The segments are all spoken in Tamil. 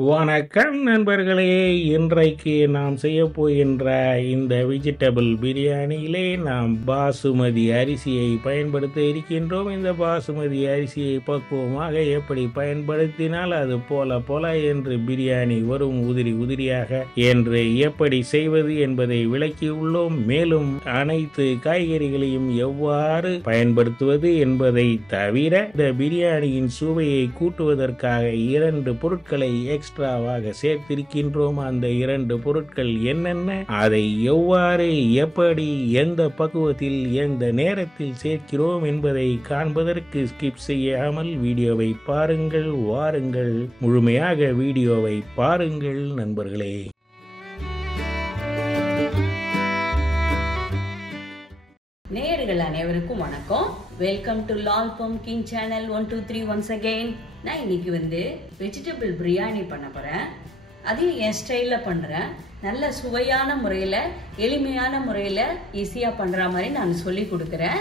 வணக்கம் நண்பர்களே. இன்றைக்கு நாம் செய்ய போகின்ற இந்த வெஜிடபிள் பிரியாணியிலே நாம் பாசுமதி அரிசியை பயன்படுத்த இருக்கின்றோம். இந்த பாசுமதி அரிசியை பக்குவமாக எப்படி பயன்படுத்தினால் அது போல போல என்று பிரியாணி வரும் உதிரி உதிரியாக என்று எப்படி செய்வது என்பதை விளக்கியுள்ளோம். மேலும் அனைத்து காய்கறிகளையும் எவ்வாறு பயன்படுத்துவது என்பதை தவிர இந்த பிரியாணியின் சுவையை கூட்டுவதற்காக 2 பொருட்களை எக்ஸ்ட்ராவாக சேர்த்திருக்கின்றோம். அந்த 2 பொருட்கள் என்னென்ன, அதை எவ்வாறு, எப்படி, எந்த பக்குவத்தில், எந்த நேரத்தில் சேர்க்கிறோம் என்பதை காண்பதற்கு ஸ்கிப் செய்யாமல் வீடியோவை பாருங்கள். வாருங்கள், முழுமையாக வீடியோவை பாருங்கள் நண்பர்களே. நேயர்கள் அனைவருக்கும் வணக்கம். Welcome to Lal pumpkin channel 1 2 3 once again. நான் இன்னைக்கு வெஜிடபிள் பிரியாணி பண்ண போறேன். அதையும் என் ஸ்டைல்ல பண்றேன். நல்ல சுவையான முறையில, எளிமையான முறையில, ஈஸியா பண்ற மாதிரி நான் சொல்லி கொடுக்குறேன்.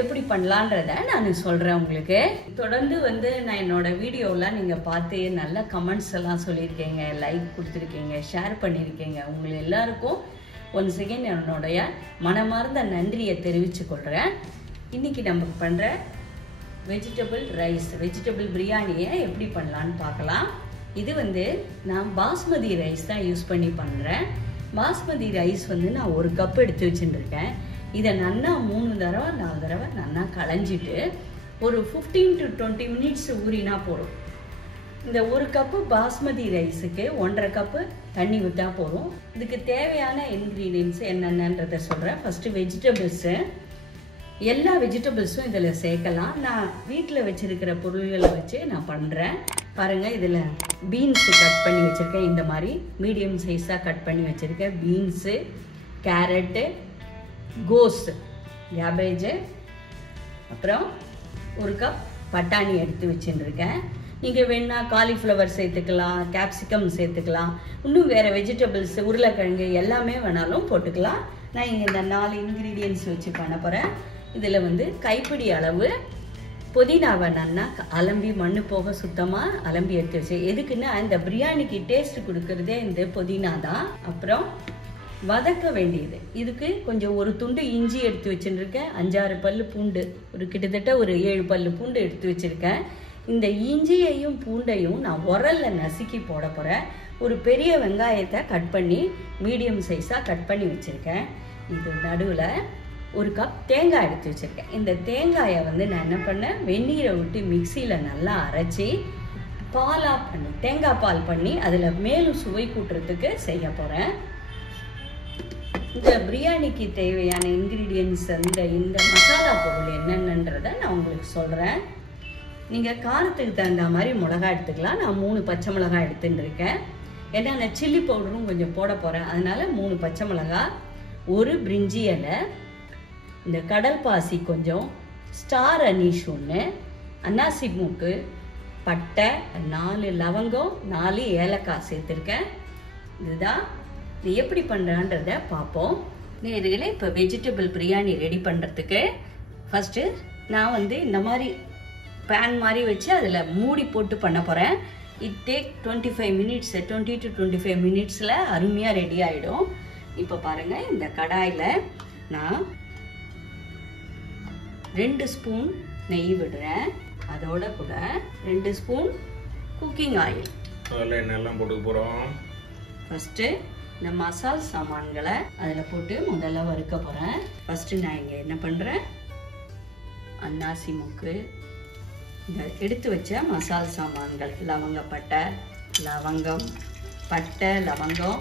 எப்படி பண்ணலான்றத நான் சொல்றேன் உங்களுக்கு. தொடர்ந்து நான் என்னோட வீடியோலாம் நீங்க பார்த்து நல்ல கமெண்ட்ஸ் எல்லாம் சொல்லியிருக்கீங்க, லைக் கொடுத்துருக்கீங்க, ஷேர் பண்ணியிருக்கீங்க. உங்களுக்கு எல்லாருக்கும் ஒன்ஸ் அகெயின் என்னுடைய மனமார்ந்த நன்றியை தெரிவித்து கொள்கிறேன். இன்றைக்கி நம்ம பண்ணுற வெஜிடபிள் பிரியாணியை எப்படி பண்ணலான்னு பார்க்கலாம். இது நான் பாஸ்மதி ரைஸ் தான் யூஸ் பண்ணி பண்ணுறேன். பாஸ்மதி ரைஸ் நான் 1 கப் எடுத்து வச்சுட்டுருக்கேன். இதை நல்லா 3 தடவை 4 தடவை நல்லா களைஞ்சிட்டு ஒரு 15 to 20 மினிட்ஸ் ஊறினா போதும். இந்த 1 கப்பு பாஸ்மதி ரைஸுக்கு 1.5 கப்பு தண்ணி விட்டா போதும். இதுக்கு தேவையான இன்க்ரீடியன்ஸ் என்னென்னன்றதை சொல்கிறேன். ஃபஸ்ட்டு வெஜிடபிள்ஸு, எல்லா வெஜிடபிள்ஸும் இதில் சேர்க்கலாம். நான் வீட்டில் வச்சுருக்கிற பொருள்களை வச்சு நான் பண்ணுறேன். பாருங்கள், இதில் பீன்ஸு கட் பண்ணி வச்சுருக்கேன். இந்த மாதிரி மீடியம் சைஸாக கட் பண்ணி வச்சுருக்கேன். பீன்ஸு, கேரட்டு, கோஸு, கேபேஜு, அப்புறம் 1 கப் பட்டாணி எடுத்து வச்சுருக்கேன். நீங்கள் வேணா காலிஃப்ளவர் சேர்த்துக்கலாம், கேப்சிகம் சேர்த்துக்கலாம், இன்னும் வேறு வெஜிடபிள்ஸ், உருளைக்கிழங்கு எல்லாமே வேணாலும் போட்டுக்கலாம். நான் இங்கே இந்த 4 இன்க்ரீடியன்ஸ் வச்சு பண்ண போகிறேன். இதில் கைப்பிடி அளவு புதினாவை நல்லா அலம்பி மண்ணு போக சுத்தமாக அலம்பி எடுத்து வச்சு, எதுக்குன்னா இந்த பிரியாணிக்கு டேஸ்ட் கொடுக்குறதே இந்த புதினா தான். அப்புறம் வதக்க வேண்டியது, இதுக்கு கொஞ்சம் 1 துண்டு இஞ்சி எடுத்து வச்சுருக்கேன். 5-6 பல்லு பூண்டு, கிட்டத்தட்ட ஒரு 7 பல்லு பூண்டு எடுத்து வச்சுருக்கேன். இந்த இஞ்சியையும் பூண்டையும் நான் உரல்ல நசுக்கி போட போகிறேன். ஒரு பெரிய வெங்காயத்தை கட் பண்ணி மீடியம் சைஸாக கட் பண்ணி வச்சுருக்கேன். இது நடுவில் 1 கப் தேங்காய் எடுத்து வச்சுருக்கேன். இந்த தேங்காயை நான் என்ன பண்ணேன், வெந்நீரை விட்டு மிக்சியில் நல்லா அரைச்சி பாலாக பண்ணி, தேங்காய் பால் பண்ணி அதில் மேலும் சுவை கூட்டுறதுக்கு செய்ய போகிறேன். இந்த பிரியாணிக்கு தேவையான இன்க்ரீடியன்ஸ், இந்த மசாலா பொருள் என்னென்னன்றதை நான் உங்களுக்கு சொல்கிறேன். நீங்கள் காரத்துக்கு தகுந்த மாதிரி மிளகா எடுத்துக்கலாம். நான் 3 பச்சை மிளகாய் எடுத்துட்டு இருக்கேன். ஏன்னா நான் சில்லி பவுடரும் கொஞ்சம் போட போகிறேன். அதனால் 3 பச்சை மிளகா, 1 பிரிஞ்சி இலை, இந்த கடல் பாசி கொஞ்சம், ஸ்டார் அனீஷ் 1, அன்னாசி மூக்கு, பட்டை, 4 லவங்கம், 4 ஏலக்காய் சேர்த்துருக்கேன். இதுதான். இது எப்படி பண்ணுறான்றத பார்ப்போம். நேயர்களே, இப்போ வெஜிடபிள் பிரியாணி ரெடி பண்ணுறதுக்கு ஃபஸ்ட்டு நான் இந்த மாதிரி பேன் மாதிரி வச்சு அதில் மூடி போட்டு பண்ண போகிறேன். இட் டேக் 25 மினிட்ஸ், 20 to 25 மினிட்ஸில் அருமையாக ரெடி ஆகிடும். இப்போ பாருங்கள், இந்த கடாயில் நான் 2 ஸ்பூன் நெய் விடுறேன். அதோட கூட 2 ஸ்பூன் குக்கிங் ஆயில். அதில் என்னெல்லாம் போட்டு போகிறோம். ஃபஸ்ட்டு இந்த மசால் சாமான்களை அதில் போட்டு முதல்ல வறுக்க போகிறேன். ஃபஸ்ட்டு நான் இங்கே என்ன பண்ணுறேன், அன்னாசி மூக்கு, இந்த எடுத்து வச்ச மசால் சாமான்கள், லவங்கப்பட்டை, லவங்கம், பட்டை, லவங்கம்,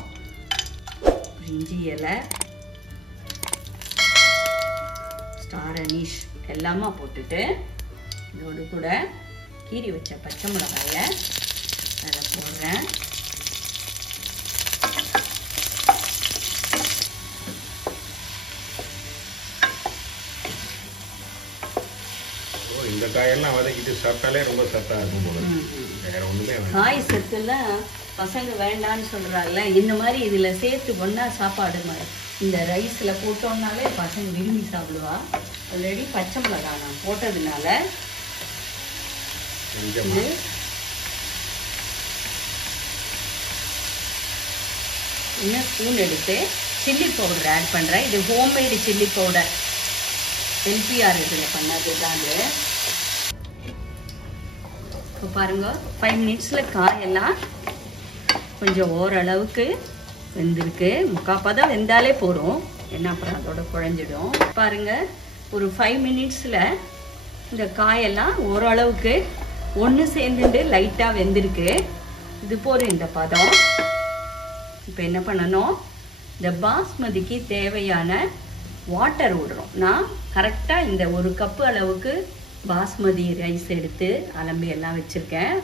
இஞ்சி இலை, ஸ்டார் அனீஷ் எல்லாமே போட்டுட்டு இதோடு கூட கீறி வச்ச பச்சை மிளகாயை அதில் போடுறேன். இந்த காயெல்லாம் வதக்கிட்டு சாப்பிட்டாலே ரொம்ப சத்தாக இருக்கும் போல. வேற ஒன்றுமே காய் சத்துலாம் பசங்க வேண்டான்னு சொல்கிறாங்கல்ல, இந்த மாதிரி இதில் சேர்த்து ஒன்றா சாப்பாடு மாதிரி இந்த ரைஸில் போட்டோம்னாலே பசங்க விரும்பி சாப்பிடுவா. ஆல்ரெடி பச்சை மிளகாய் நான் போட்டதுனால இது இன்னும் ஸ்பூன் எடுத்து சில்லி பவுடர் ஆட் பண்ணுறேன். இது ஹோம்மேடு சில்லி பவுடர், எல்பிஆர் இதில் பண்ணது தான் அது. இப்போ பாருங்கள் 5 மினிட்ஸில் காயெல்லாம் கொஞ்சம் ஓரளவுக்கு வெந்திருக்கு. முக்கால்பாதான் வெந்தாலே போதும், என்ன அப்புறம் அதோட குழஞ்சிடும். பாருங்கள் ஒரு 5 மினிட்ஸில் இந்த காயெல்லாம் ஓரளவுக்கு ஒன்று சேர்ந்துட்டு லைட்டாக வெந்திருக்கு. இது போதும் இந்த பதம். இப்போ என்ன பண்ணணும், இந்த பாஸ்மதிக்கு தேவையான வாட்டர் விடுறோம். நான் கரெக்டாக இந்த 1 கப்பு அளவுக்கு பாஸ்மதி ரைஸ் எடுத்து அலம்பி எல்லாம் வச்சுருக்கேன்.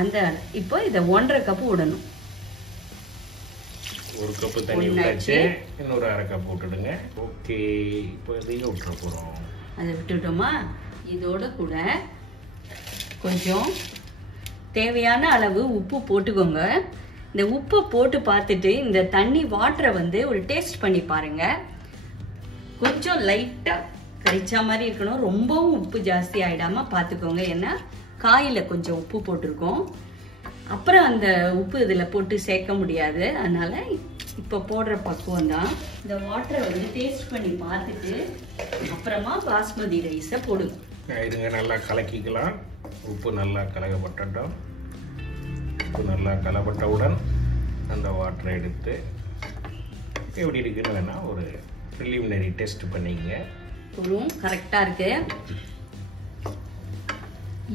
அந்த இப்போ இதை 1.5 கப்பு விடணும். 1 கப்பு தண்ணி ஊற்றிச்சு, இன்னொரு 1/2 கப் விட்டுடுங்க. ஓகே, இப்போ இதையும் விட்டுற போகிறோம். அதை விட்டுட்டோமா, இதோட கூட கொஞ்சம் தேவையான அளவு உப்பு போட்டுக்கோங்க. இந்த உப்பை போட்டு பார்த்துட்டு இந்த தண்ணி வாட்டரை வந்து ஒரு டேஸ்ட் பண்ணி பாருங்கள். கொஞ்சம் லைட்டாக கரிச்சா மாதிரி இருக்கணும், ரொம்பவும் உப்பு ஜாஸ்தி ஆகிடாமல் பார்த்துக்கோங்க. ஏன்னா காயில் கொஞ்சம் உப்பு போட்டிருக்கோம், அப்புறம் அந்த உப்பு இதில் போட்டு சேர்க்க முடியாது. அதனால் இப்போ போடுற பக்குவம் தான். இந்த வாட்டரை வந்து டேஸ்ட் பண்ணி பார்த்துட்டு அப்புறமா பாஸ்மதி ரைஸை போடுங்க. இதுங்க நல்லா கலக்கிக்கலாம். உப்பு நல்லா கலக்கப்பட்டோம். உப்பு நல்லா கலப்பட்டவுடன் அந்த வாட்டரை எடுத்து எப்படி இருக்குன்னு வேணால் ஒரு ப்ரிலிமினரி டெஸ்ட் பண்ணிக்கங்க. உப்பும் கரெக்டாக இருக்கு.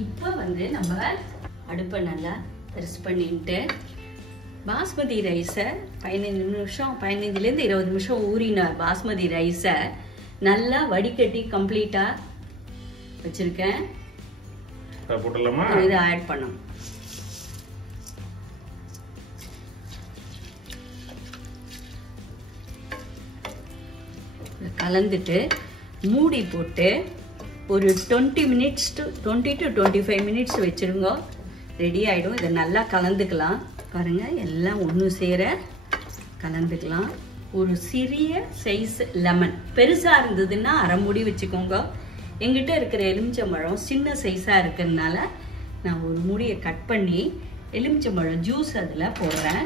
இப்போ வந்து நம்ம அடுப்பை நல்லா பெருசு பண்ணிட்டு பாஸ்மதி ரைஸை 15லேருந்து 20 நிமிஷம் ஊறின பாஸ்மதி ரைஸை நல்லா வடிகட்டி கம்ப்ளீட்டாக வச்சுருக்கேன். போட்டுடலாமா? இதை ஆட் பண்ணணும். கலந்துட்டு மூடி போட்டு ஒரு 20 மினிட்ஸ் to 25 மினிட்ஸ் வச்சுருங்க, ரெடி ஆகிடும். இதை நல்லா கலந்துக்கலாம். பாருங்கள், எல்லாம் ஒன்று சேர கலந்துக்கலாம். ஒரு சிறிய சைஸ் லெமன், பெருசாக இருந்ததுன்னா 1/2 மூடி வச்சுக்கோங்க. எங்கிட்ட இருக்கிற எலுமிச்சம்பழம் சின்ன சைஸாக இருக்கிறதுனால நான் ஒரு மூடியை கட் பண்ணி எலுமிச்சம்பழம் ஜூஸ் அதில் போடுறேன்.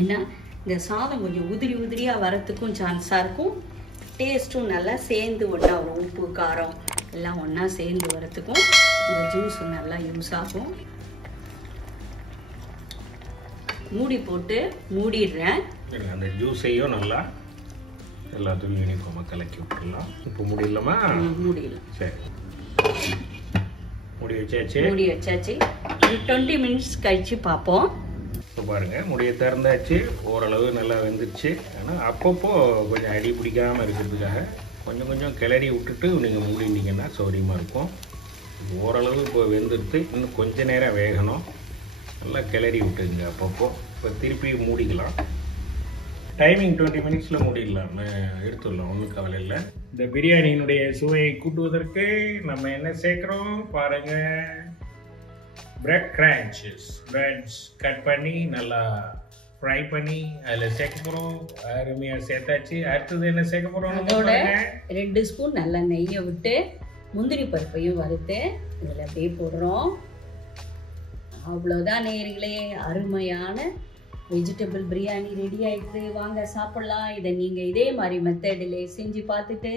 ஏன்னா இந்த சாதம் கொஞ்சம் உதிரி உதிரியாக வரத்துக்கும் சான்ஸாக இருக்கும், டேஸ்ட்டும் நல்லா சேர்ந்து ஒன்றா வரும். உப்பு காரம் எல்லாம் ஒன்றா சேர்ந்து வரத்துக்கும் இந்த ஜூஸ் நல்லா யூஸ் ஆகும். மூடி போட்டு மூடிடுறேன். அந்த ஜூஸையும் நல்லா எல்லாத்தையும் யூனிஃபார்மாக கலக்கி விட்டுடலாம். இப்போ முடியலாமா? மூடிடலாம். சரி, மூடி வச்சாச்சு. மூடி வச்சாச்சு. ஒரு 20 மினிட்ஸ் கழிச்சு பார்ப்போம். இப்போ பாருங்கள், முடியை திறந்தாச்சு. ஓரளவு நல்லா வெந்துருச்சு. ஆனால் அப்பப்போ கொஞ்சம் அடி பிடிக்காமல் இருக்கிறதுக்காக கொஞ்சம் கொஞ்சம் கிளறி விட்டுட்டு நீங்கள் மூடினீங்கன்னா சௌரியமாக இருக்கும். ஓரளவு இப்போ வெந்துடுத்து, இன்னும் கொஞ்சம் நேரம் வேகணும். நல்லா கிளறி விட்டுங்க அப்பப்போ. இப்போ திருப்பி மூடிக்கலாம். டைமிங் 20 மினிட்ஸில் மூடிடலாம், எடுத்துடலாம், ஒன்றும் கவலை இல்லை. இந்த பிரியாணியினுடைய சுவையை கூட்டுவதற்கு நம்ம என்ன சேர்க்குறோம் பாருங்கள். பிரெட் கிரான்ச்சஸ், பிரெட்ஸ் கட் பண்ணி நல்லா ஃப்ரை பண்ணி அதில் சேர்க்க போகிறோம். அருமையாக சேர்த்தாச்சு. அடுத்தது என்ன சேர்க்க போகிறோம்? அதோட 2 ஸ்பூன் நல்லா நெய்யை விட்டு முந்திரி பருப்பையும் வறுத்து இதில் அப்படியே போடுறோம். அவ்வளோதான் நேயர்களே, அருமையான வெஜிடபிள் பிரியாணி ரெடி ஆயிடுது. வாங்க சாப்பிடலாம். இதை நீங்கள் இதே மாதிரி மெத்தடில் செஞ்சு பார்த்துட்டு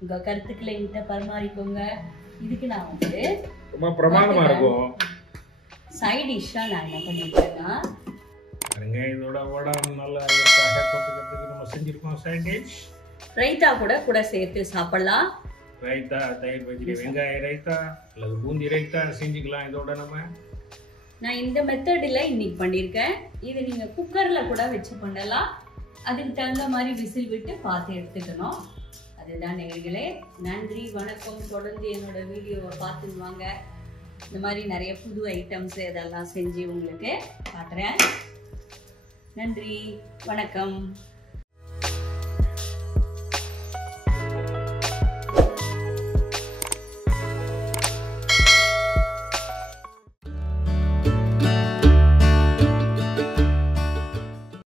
உங்கள் கருத்துக்களை என்கிட்ட பரிமாறிக்கோங்க. இதுக்கு நான் வந்து ரொம்ப பிரமாதமாக இருக்கும். சைட் டிஷ்ஷாக நான் என்ன பண்ணிட்டேன்னா, இதோட வடை நல்லா தொட்டுக்கிறதுக்கு நம்ம செஞ்சுருக்கோம். சைட் டிஷ் ரைத்தா கூட சேர்த்து சாப்பிடலாம். ரைத்தா, தயிர் பச்சடி, வெங்காய ரைத்தா அல்லது பூந்தி ரைத்தா செஞ்சுக்கலாம். இதோட நான் இந்த மெத்தடில் இன்னைக்கு பண்ணியிருக்கேன். இது நீங்கள் குக்கரில் கூட வச்சு பண்ணலாம். அதுக்கு தகுந்த மாதிரி விசில் விட்டு பார்த்து எடுத்துக்கணும். அதுதான் நேயர்களே. நன்றி, வணக்கம். தொடர்ந்து என்னோட வீடியோவை பார்த்துன்னு வாங்க. இந்த மாதிரி நிறைய புது ஐட்டம்ஸ் இதெல்லாம் செஞ்சு உங்களுக்கு காட்டுறேன். நன்றி, வணக்கம்.